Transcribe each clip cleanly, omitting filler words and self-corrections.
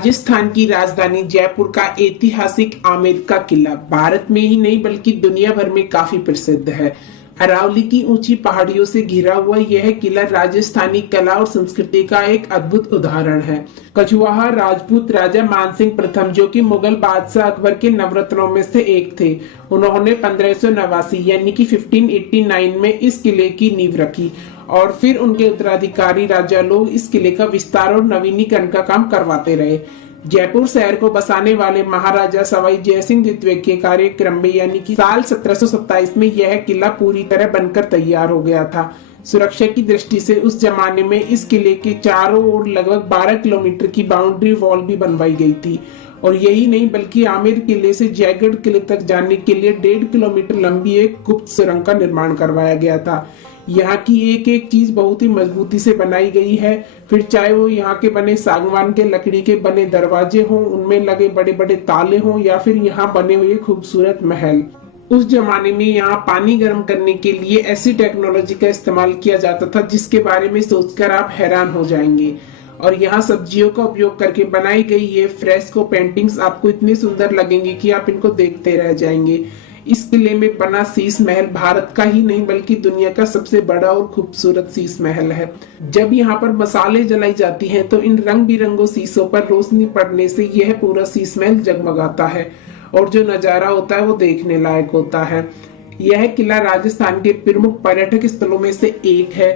राजस्थान की राजधानी जयपुर का ऐतिहासिक आमेर का किला भारत में ही नहीं बल्कि दुनिया भर में काफी प्रसिद्ध है। अरावली की ऊंची पहाड़ियों से घिरा हुआ यह किला राजस्थानी कला और संस्कृति का एक अद्भुत उदाहरण है। कछवाहा राजपूत राजा मानसिंह प्रथम, जो कि मुगल बादशाह अकबर के नवरत्नों में से एक थे, उन्होंने 1589 यानी कि 1589 में इस किले की नींव रखी और फिर उनके उत्तराधिकारी राजा लोग इस किले का विस्तार और नवीनीकरण का काम करवाते रहे। जयपुर शहर को बसाने वाले महाराजा सवाई जयसिंह द्वितीय के कार्यक्रम में यानी कि साल 1727 में यह किला पूरी तरह बनकर तैयार हो गया था। सुरक्षा की दृष्टि से उस जमाने में इस किले के चारों ओर लगभग 12 किलोमीटर की बाउंड्री वॉल भी बनवाई गई थी। और यही नहीं बल्कि आमेर किले से जयगढ़ किले तक जाने के लिए 1.5 किलोमीटर लंबी एक गुप्त सुरंग का निर्माण करवाया गया था। यहाँ की एक एक चीज बहुत ही मजबूती से बनाई गई है, फिर चाहे वो यहाँ के बने सागवान के लकड़ी के बने दरवाजे हों, उनमें लगे बड़े बड़े ताले हों, या फिर यहाँ बने हुए खूबसूरत महल। उस जमाने में यहाँ पानी गर्म करने के लिए ऐसी टेक्नोलॉजी का इस्तेमाल किया जाता था जिसके बारे में सोचकर आप हैरान हो जाएंगे। और यहाँ सब्जियों का उपयोग करके बनाई गई ये फ्रेस्को पेंटिंग्स आपको इतनी सुंदर लगेंगी कि आप इनको देखते रह जाएंगे। इस किले में बना शीश महल भारत का ही नहीं बल्कि दुनिया का सबसे बड़ा और खूबसूरत शीश महल है। जब यहाँ पर मसाले जलाई जाती हैं तो इन रंग बिरंगों शीशों पर रोशनी पड़ने से यह पूरा शीश महल जगमगाता है और जो नजारा होता है वो देखने लायक होता है। यह किला राजस्थान के प्रमुख पर्यटक स्थलों में से एक है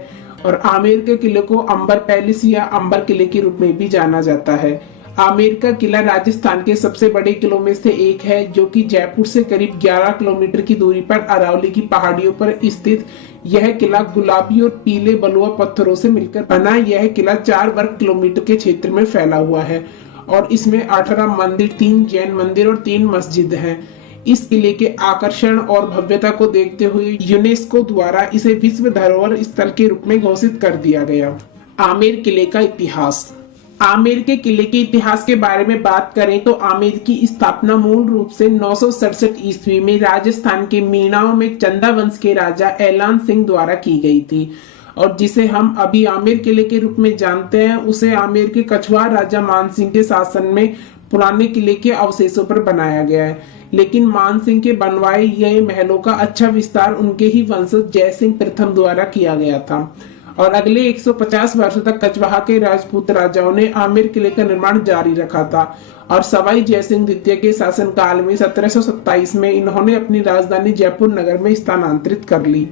और आमेर के किले को अंबर पैलेस या अंबर किले के रूप में भी जाना जाता है। आमेर का किला राजस्थान के सबसे बड़े किलों में से एक है, जो कि जयपुर से करीब 11 किलोमीटर की दूरी पर अरावली की पहाड़ियों पर स्थित यह किला गुलाबी और पीले बलुआ पत्थरों से मिलकर बना यह किला 4 वर्ग किलोमीटर के क्षेत्र में फैला हुआ है और इसमें 18 मंदिर, 3 जैन मंदिर और 3 मस्जिद हैं। इस किले के आकर्षण और भव्यता को देखते हुए यूनेस्को द्वारा इसे विश्व धरोहर स्थल के रूप में घोषित कर दिया गया। आमेर किले का इतिहास। आमेर के किले के इतिहास के बारे में बात करें तो आमेर की स्थापना मूल रूप से 967 ईस्वी में राजस्थान के मीणाओं में चंदा वंश के राजा ऐलान सिंह द्वारा की गई थी और जिसे हम अभी आमेर किले के रूप में जानते हैं उसे आमेर के कछवाहा राजा मानसिंह के शासन में पुराने किले के अवशेषों पर बनाया गया है। लेकिन मानसिंह के बनवाए गए महलों का अच्छा विस्तार उनके ही वंशज जयसिंह प्रथम द्वारा किया गया था और अगले 150 वर्षों तक कछवाहा के राजपूत राजाओं ने आमेर किले का निर्माण जारी रखा था और सवाई जयसिंह द्वितीय के शासनकाल में 1727 में इन्होंने अपनी राजधानी जयपुर नगर में स्थानांतरित कर ली।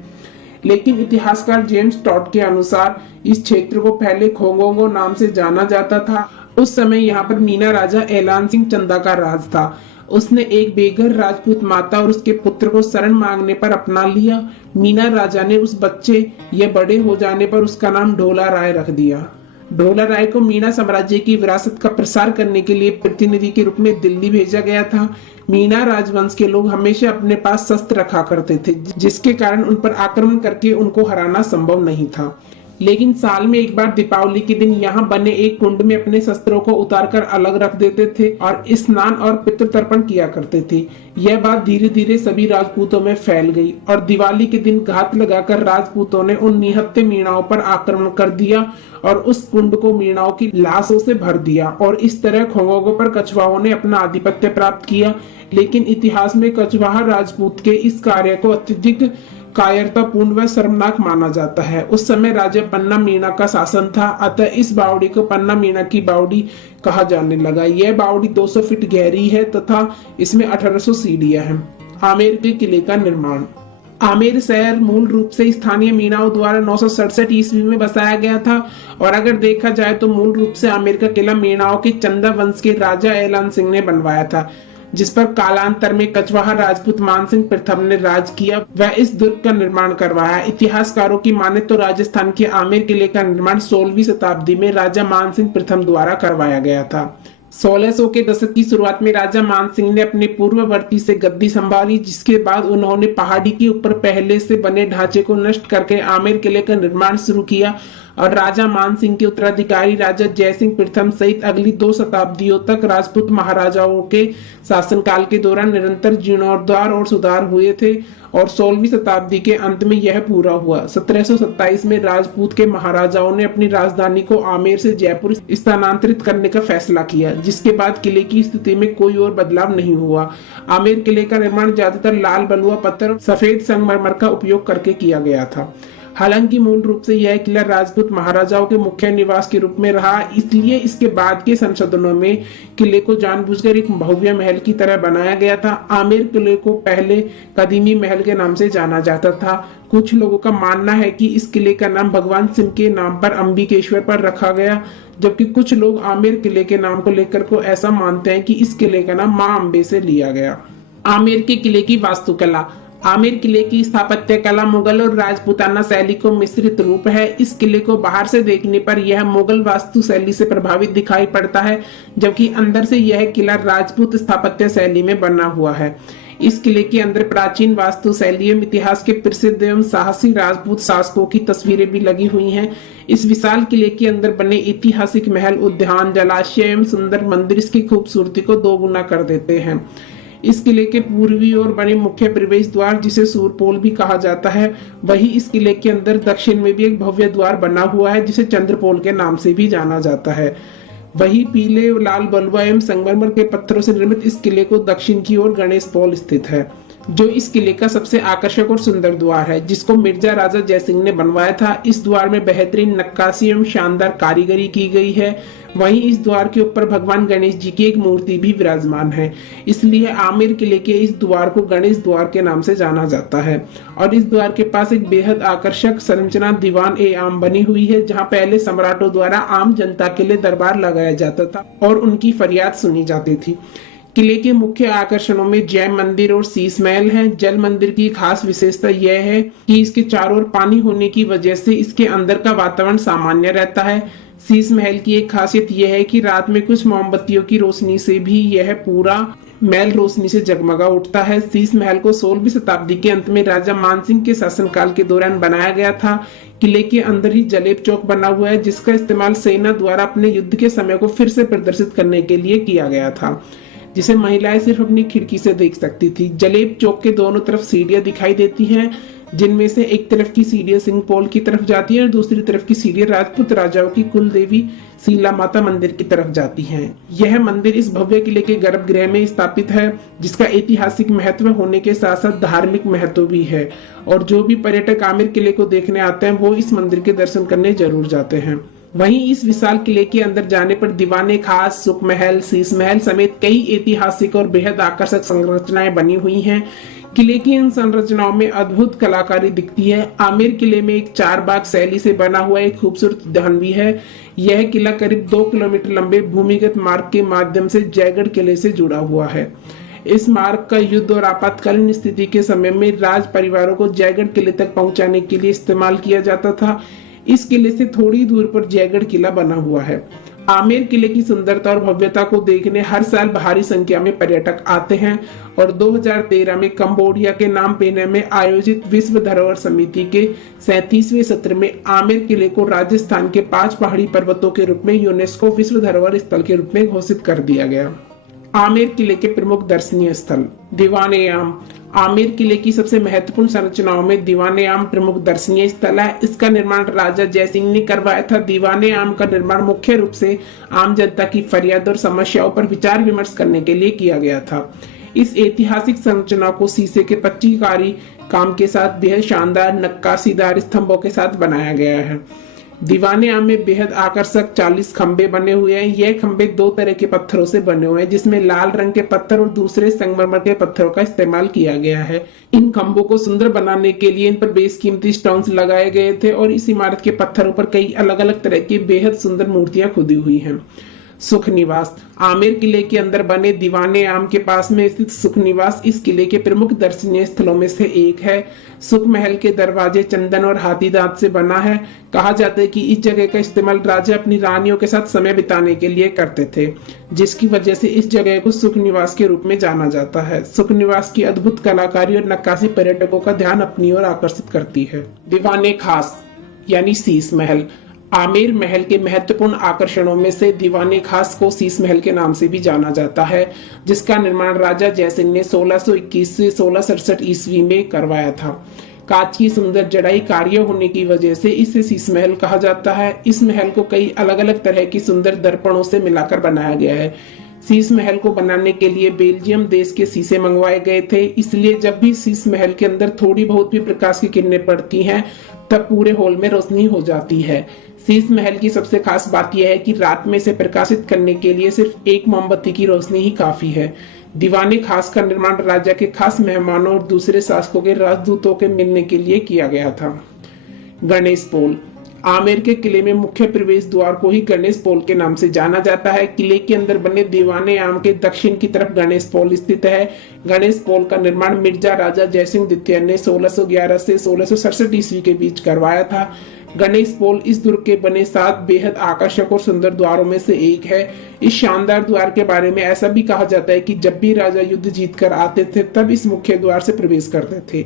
लेकिन इतिहासकार जेम्स टॉड के अनुसार इस क्षेत्र को पहले खोंगोंगो नाम से जाना जाता था। उस समय यहाँ पर मीना राजा ऐलान सिंह चंदा का राज था। उसने एक बेघर राजपूत माता और उसके पुत्र को शरण मांगने पर अपना लिया। मीना राजा ने उस बच्चे ये बड़े हो जाने पर उसका नाम ढोला राय रख दिया। ढोला राय को मीना साम्राज्य की विरासत का प्रसार करने के लिए प्रतिनिधि के रूप में दिल्ली भेजा गया था। मीना राजवंश के लोग हमेशा अपने पास शस्त्र रखा करते थे, जिसके कारण उन पर आक्रमण करके उनको हराना संभव नहीं था। लेकिन साल में एक बार दीपावली के दिन यहाँ बने एक कुंड में अपने शस्त्रों को उतारकर अलग रख देते थे और स्नान और पितृ तर्पण किया करते थे। यह बात धीरे धीरे सभी राजपूतों में फैल गई और दिवाली के दिन घात लगाकर राजपूतों ने उन निहत्थे मीणाओं पर आक्रमण कर दिया और उस कुंड को मीणाओं की लाशों से भर दिया और इस तरह खोंगों पर कछवाहों ने अपना आधिपत्य प्राप्त किया। लेकिन इतिहास में कछवाहा राजपूत के इस कार्य को अत्यधिक कायरतापूर्ण व शर्मनाक माना जाता है। उस समय राजा पन्ना मीणा का शासन था, अतः इस बावड़ी को पन्ना मीणा की बावड़ी कहा जाने लगा। यह बावड़ी 200 फीट गहरी है तथा इसमें 1800 सीढ़ियां हैं। आमेर के किले का निर्माण। आमेर शहर मूल रूप से स्थानीय मीणाओं द्वारा 967 ईस्वी में बसाया गया था और अगर देखा जाए तो मूल रूप से आमेर का किला मीणाओं के चंदा वंश के राजा ऐलान सिंह ने बनवाया था, जिस पर कालांतर में कछवाहा राजपूत मानसिंह प्रथम ने राज किया व इस दुर्ग का निर्माण करवाया। इतिहासकारों की माने तो राजस्थान के आमेर किले का निर्माण 16वीं शताब्दी में राजा मानसिंह प्रथम द्वारा करवाया गया था। 1600 के दशक की शुरुआत में राजा मानसिंह ने अपने पूर्ववर्ती से गद्दी संभाली, जिसके बाद उन्होंने पहाड़ी के ऊपर पहले से बने ढांचे को नष्ट करके आमेर किले का निर्माण शुरू किया। और राजा मान सिंह के उत्तराधिकारी राजा जयसिंह प्रथम सहित अगली 2 शताब्दियों तक राजपूत महाराजाओं के शासनकाल के दौरान निरंतर जीर्णोद्धार और सुधार हुए थे और 16वीं शताब्दी के अंत में यह पूरा हुआ। 1727 में राजपूत के महाराजाओं ने अपनी राजधानी को आमेर से जयपुर स्थानांतरित करने का फैसला किया, जिसके बाद किले की स्थिति में कोई और बदलाव नहीं हुआ। आमेर किले का निर्माण ज्यादातर लाल बलुआ पत्थर और सफेद संगमरमर का उपयोग करके किया गया था। हालांकि मूल रूप से यह किला राजपूत महाराजाओं के मुख्य निवास के रूप में रहा, इसलिए इसके बाद के संशोधनों में किले को जानबूझकर एक भव्य महल की तरह बनाया गया था। आमेर किले को पहले कदीमी महल के नाम से जाना जाता था। कुछ लोगों का मानना है कि इस किले का नाम भगवान सिंह के नाम पर अंबिकेश्वर पर रखा गया, जबकि कुछ लोग आमेर किले के नाम को लेकर को ऐसा मानते हैं कि इस किले का नाम मां अंबे से लिया गया। आमेर के किले की वास्तुकला। आमेर किले की स्थापत्य कला मुगल और राजपूताना शैली को मिश्रित रूप है। इस किले को बाहर से देखने पर यह मुगल वास्तु शैली से प्रभावित दिखाई पड़ता है, जबकि अंदर से यह किला राजपूत स्थापत्य शैली में बना हुआ है। इस किले के अंदर प्राचीन वास्तु शैली एवं इतिहास के प्रसिद्ध एवं साहसी राजपूत शासकों की तस्वीरें भी लगी हुई हैं। इस विशाल किले के अंदर बने ऐतिहासिक महल, उद्यान, जलाशय एवं सुंदर मंदिर इसकी खूबसूरती को दोगुना कर देते हैं। इस किले के पूर्वी ओर बने मुख्य प्रवेश द्वार, जिसे सूरपोल भी कहा जाता है, वही इस किले के अंदर दक्षिण में भी एक भव्य द्वार बना हुआ है, जिसे चंद्रपोल के नाम से भी जाना जाता है। वही पीले लाल बलुआ एवं संगमरमर के पत्थरों से निर्मित इस किले को दक्षिण की ओर गणेश पोल स्थित है, जो इस किले का सबसे आकर्षक और सुंदर द्वार है, जिसको मिर्जा राजा जयसिंह ने बनवाया था। इस द्वार में बेहतरीन नक्काशी एवं शानदार कारीगरी की गई है। वहीं इस द्वार के ऊपर भगवान गणेश जी की एक मूर्ति भी विराजमान है, इसलिए आमेर किले के इस द्वार को गणेश द्वार के नाम से जाना जाता है। और इस द्वार के पास एक बेहद आकर्षक संरचना दीवान ए आम बनी हुई है, जहां पहले सम्राटों द्वारा आम जनता के लिए दरबार लगाया जाता था और उनकी फरियाद सुनी जाती थी। किले के मुख्य आकर्षणों में जय मंदिर और शीश महल है। जल मंदिर की खास विशेषता यह है कि इसके चारों ओर पानी होने की वजह से इसके अंदर का वातावरण सामान्य रहता है। शीश महल की एक खासियत यह है कि रात में कुछ मोमबत्तियों की रोशनी से भी यह पूरा महल रोशनी से जगमगा उठता है। शीश महल को 16वीं शताब्दी के अंत में राजा मानसिंह के शासनकाल के दौरान बनाया गया था। किले के अंदर ही जलेब चौक बना हुआ है, जिसका इस्तेमाल सेना द्वारा अपने युद्ध के समय को फिर से प्रदर्शित करने के लिए किया गया था, जिसे महिलाएं सिर्फ अपनी खिड़की से देख सकती थी। जलेब चौक के दोनों तरफ सीढ़ियां दिखाई देती हैं, जिनमें से एक तरफ की सीढ़ियां सिंहपोल की तरफ जाती है और दूसरी तरफ की सीढ़ियां राजपूत राजाओं की कुल देवी शीला माता मंदिर की तरफ जाती हैं। यह मंदिर इस भव्य किले के गर्भगृह में स्थापित है, जिसका ऐतिहासिक महत्व होने के साथ साथ धार्मिक महत्व भी है, और जो भी पर्यटक आमेर किले को देखने आते हैं वो इस मंदिर के दर्शन करने जरूर जाते हैं। वहीं इस विशाल किले के अंदर जाने पर दीवाने खास, सुख महल, शीश महल समेत कई ऐतिहासिक और बेहद आकर्षक संरचनाएं बनी हुई हैं। किले की इन संरचनाओं में अद्भुत कलाकारी दिखती है। आमेर किले में एक 4 बाग शैली से बना हुआ एक खूबसूरत उद्यान भी है। यह किला करीब 2 किलोमीटर लंबे भूमिगत मार्ग के माध्यम से जयगढ़ किले से जुड़ा हुआ है। इस मार्ग का युद्ध और आपातकालीन स्थिति के समय में राज परिवारों को जयगढ़ किले तक पहुंचाने के लिए इस्तेमाल किया जाता था। इस किले से थोड़ी दूर पर जयगढ़ किला बना हुआ है। आमेर किले की सुंदरता और भव्यता को देखने हर साल भारी संख्या में पर्यटक आते हैं, और 2013 में कंबोडिया के नामपेने में आयोजित विश्व धरोहर समिति के 37वें सत्र में आमेर किले को राजस्थान के 5 पहाड़ी पर्वतों के रूप में यूनेस्को विश्व धरोहर स्थल के रूप में घोषित कर दिया गया। आमेर किले के प्रमुख दर्शनीय स्थल। दीवान-ए-आम। आमेर किले की सबसे महत्वपूर्ण संरचनाओं में दीवान-ए-आम प्रमुख दर्शनीय स्थल है। इसका निर्माण राजा जयसिंह ने करवाया था। दीवान-ए-आम का निर्माण मुख्य रूप से आम जनता की फरियाद और समस्याओं पर विचार विमर्श करने के लिए किया गया था। इस ऐतिहासिक संरचना को शीशे के 25 कारी काम के साथ बेहद शानदार नक्काशीदार स्तंभों के साथ बनाया गया है। दीवान-ए-आम में बेहद आकर्षक 40 खंबे बने हुए हैं। यह खंबे 2 तरह के पत्थरों से बने हुए हैं, जिसमें लाल रंग के पत्थर और दूसरे संगमरमर के पत्थरों का इस्तेमाल किया गया है। इन खंभों को सुंदर बनाने के लिए इन पर बेशकीमती स्टोन्स लगाए गए थे, और इस इमारत के पत्थरों पर कई अलग अलग तरह की बेहद सुंदर मूर्तियां खुदी हुई हैं। सुख निवास। आमेर किले के अंदर बने दीवान-ए-आम के पास में स्थित सुख निवास इस किले के प्रमुख दर्शनीय स्थलों में से एक है। सुख महल के दरवाजे चंदन और हाथी दांत से बना है। कहा जाता है कि इस जगह का इस्तेमाल राजा अपनी रानियों के साथ समय बिताने के लिए करते थे, जिसकी वजह से इस जगह को सुख निवास के रूप में जाना जाता है। सुख निवास की अद्भुत कलाकारी और नक्काशी पर्यटकों का ध्यान अपनी ओर आकर्षित करती है। दीवाने खास यानी शीश महल। आमेर महल के महत्वपूर्ण आकर्षणों में से दीवाने खास को शीश महल के नाम से भी जाना जाता है, जिसका निर्माण राजा जयसिंह ने 1621 से 1667 ईस्वी में करवाया था। कांच की सुंदर जड़ाई कार्य होने की वजह से इसे शीश महल कहा जाता है। इस महल को कई अलग अलग तरह की सुंदर दर्पणों से मिलाकर बनाया गया है। शीश महल को बनाने के लिए बेल्जियम देश के शीशे मंगवाए गए थे, इसलिए जब भी शीश महल के अंदर थोड़ी बहुत भी प्रकाश की किरणें पड़ती हैं तब पूरे हॉल में रोशनी हो जाती है। शीश महल की सबसे खास बात यह है कि रात में इसे प्रकाशित करने के लिए सिर्फ एक मोमबत्ती की रोशनी ही काफी है। दीवाने खास का निर्माण राजा के खास मेहमानों और दूसरे शासकों के राजदूतों के मिलने के लिए किया गया था। गणेश पोल। आमेर के किले में मुख्य प्रवेश द्वार को ही गणेश पोल के नाम से जाना जाता है। किले के अंदर बने दीवाने आम के दक्षिण की तरफ गणेश पोल स्थित है। गणेश पोल का निर्माण मिर्जा राजा जयसिंह द्वितीय ने 1611 से 1667 ईस्वी के बीच करवाया था। गणेश पोल इस दुर्ग के बने 7 बेहद आकर्षक और सुंदर द्वारों में से एक है। इस शानदार द्वार के बारे में ऐसा भी कहा जाता है कि जब भी राजा युद्ध जीतकर आते थे तब इस मुख्य द्वार से प्रवेश करते थे,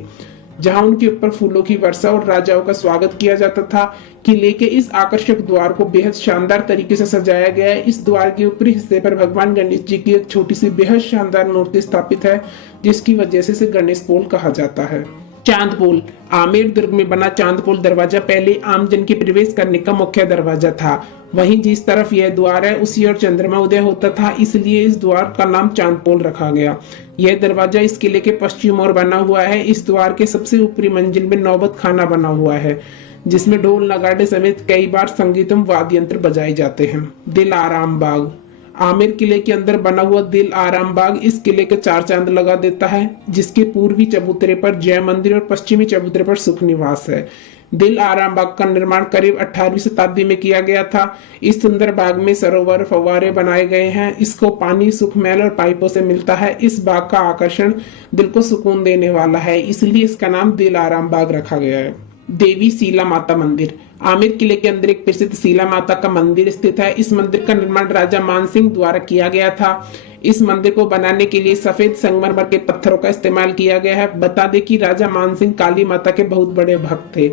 जहां उनके ऊपर फूलों की वर्षा और राजाओं का स्वागत किया जाता था। किले के इस आकर्षक द्वार को बेहद शानदार तरीके से सजाया गया है। इस द्वार के ऊपरी हिस्से पर भगवान गणेश जी की एक छोटी सी बेहद शानदार मूर्ति स्थापित है, जिसकी वजह से इसे गणेश पोल कहा जाता है। चांद पोल। आमेर दुर्ग में बना चांद पोल दरवाजा पहले आमजन के प्रवेश करने का मुख्य दरवाजा था। वहीं जिस तरफ यह द्वार है उसी ओर चंद्रमा उदय होता था, इसलिए इस द्वार का नाम चांद पोल रखा गया। यह दरवाजा इस किले के पश्चिम ओर बना हुआ है। इस द्वार के सबसे ऊपरी मंजिल में नौबत खाना बना हुआ है, जिसमें ढोल नगाड़े समेत कई बार संगीतम वाद्य यंत्र बजाए जाते हैं। दिल आराम बाग। आमेर किले के अंदर बना हुआ दिल आराम बाग इस किले के 4 चांद लगा देता है, जिसके पूर्वी चबूतरे पर जय मंदिर और पश्चिमी चबूतरे पर सुख निवास है। दिल आराम बाग का निर्माण करीब 18वीं शताब्दी में किया गया था। इस सुंदर बाग में सरोवर फव्वारे बनाए गए हैं। इसको पानी सुखमहल और पाइपों से मिलता है। इस बाग का आकर्षण दिल को सुकून देने वाला है, इसलिए इसका नाम दिल आराम बाग रखा गया है। देवी शीला माता मंदिर। आमेर किले के अंदर एक प्रसिद्ध शीला माता का मंदिर स्थित है। इस मंदिर का निर्माण राजा मानसिंह द्वारा किया गया था। इस मंदिर को बनाने के लिए सफेद संगमरमर के पत्थरों का इस्तेमाल किया गया है। बता दें कि राजा मानसिंह काली माता के बहुत बड़े भक्त थे।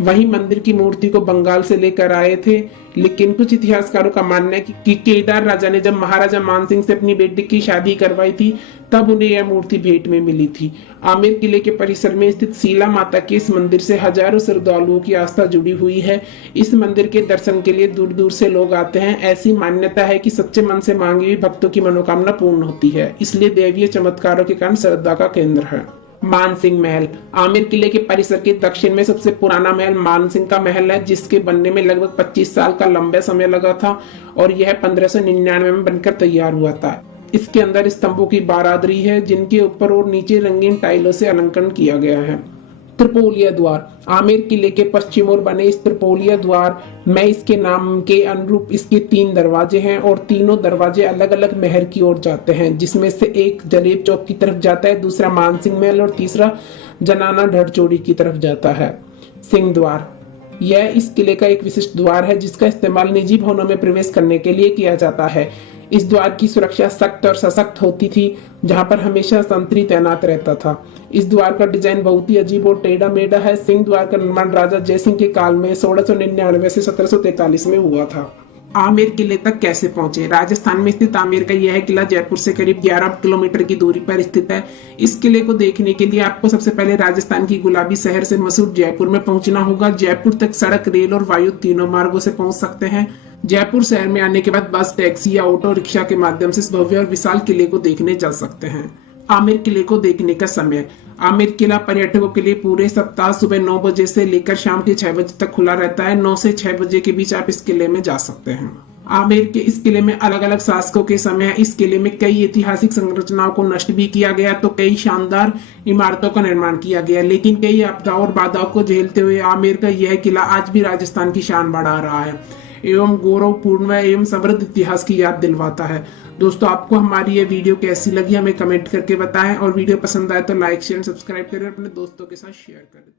वहीं मंदिर की मूर्ति को बंगाल से लेकर आए थे, लेकिन कुछ इतिहासकारों का मानना है कि केदार राजा ने जब महाराजा मानसिंह से अपनी बेटी की शादी करवाई थी तब उन्हें यह मूर्ति भेंट में मिली थी। आमेर किले के परिसर में स्थित शीला माता के इस मंदिर से हजारों श्रद्धालुओं की आस्था जुड़ी हुई है। इस मंदिर के दर्शन के लिए दूर दूर से लोग आते हैं। ऐसी मान्यता है कि सच्चे मन से मांगी हुई भक्तों की मनोकामना पूर्ण होती है, इसलिए दैवीय चमत्कारों के कारण श्रद्धा का केंद्र है। मानसिंह महल। आमेर किले के परिसर के दक्षिण में सबसे पुराना महल मानसिंह का महल है, जिसके बनने में लगभग 25 साल का लंबा समय लगा था और यह 1599 में बनकर तैयार हुआ था। इसके अंदर स्तंभों की बारादरी है, जिनके ऊपर और नीचे रंगीन टाइलों से अलंकरण किया गया है। त्रिपोलिया द्वार। आमेर किले के पश्चिम ओर बने इस त्रिपोलिया द्वार में इसके नाम के अनुरूप इसके 3 दरवाजे हैं और तीनों दरवाजे अलग अलग महल की ओर जाते हैं, जिसमें से एक जलेब चौक की तरफ जाता है, दूसरा मानसिंह महल और तीसरा जनाना ढड़चोड़ी की तरफ जाता है। सिंह द्वार। यह इस किले का एक विशिष्ट द्वार है, जिसका इस्तेमाल निजी भवनों में प्रवेश करने के लिए किया जाता है। इस द्वार की सुरक्षा सख्त और सशक्त होती थी, जहां पर हमेशा संतरी तैनात रहता था। इस द्वार का डिजाइन बहुत ही अजीब और टेढ़ा मेढ़ा है। सिंह द्वार का निर्माण राजा जयसिंह के काल में 1699 से 1743 में हुआ था। आमेर किले तक कैसे पहुंचे? राजस्थान में स्थित आमेर का यह किला जयपुर से करीब 11 किलोमीटर की दूरी पर स्थित है। इस किले को देखने के लिए आपको सबसे पहले राजस्थान की गुलाबी शहर से मशहूर जयपुर में पहुंचना होगा। जयपुर तक सड़क, रेल और वायु तीनों मार्गों से पहुंच सकते हैं। जयपुर शहर में आने के बाद बस, टैक्सी या ऑटो रिक्शा के माध्यम से इस भव्य और विशाल किले को देखने जा सकते हैं। आमेर किले को देखने का समय। आमेर किला पर्यटकों के लिए पूरे सप्ताह सुबह 9 बजे से लेकर शाम के 6 बजे तक खुला रहता है। 9 से 6 बजे के बीच आप इस किले में जा सकते हैं। आमेर के इस किले में अलग अलग शासकों के समय इस किले में कई ऐतिहासिक संरचनाओं को नष्ट भी किया गया, तो कई शानदार इमारतों का निर्माण किया गया, लेकिन कई आपदाओं और बाधाओं को झेलते हुए आमेर का यह किला आज भी राजस्थान की शान बढ़ा रहा है एवं गौरवपूर्ण एवं समृद्ध इतिहास की याद दिलवाता है। दोस्तों, आपको हमारी ये वीडियो कैसी लगी हमें कमेंट करके बताएं और वीडियो पसंद आए तो लाइक शेयर सब्सक्राइब करें और अपने दोस्तों के साथ शेयर करें।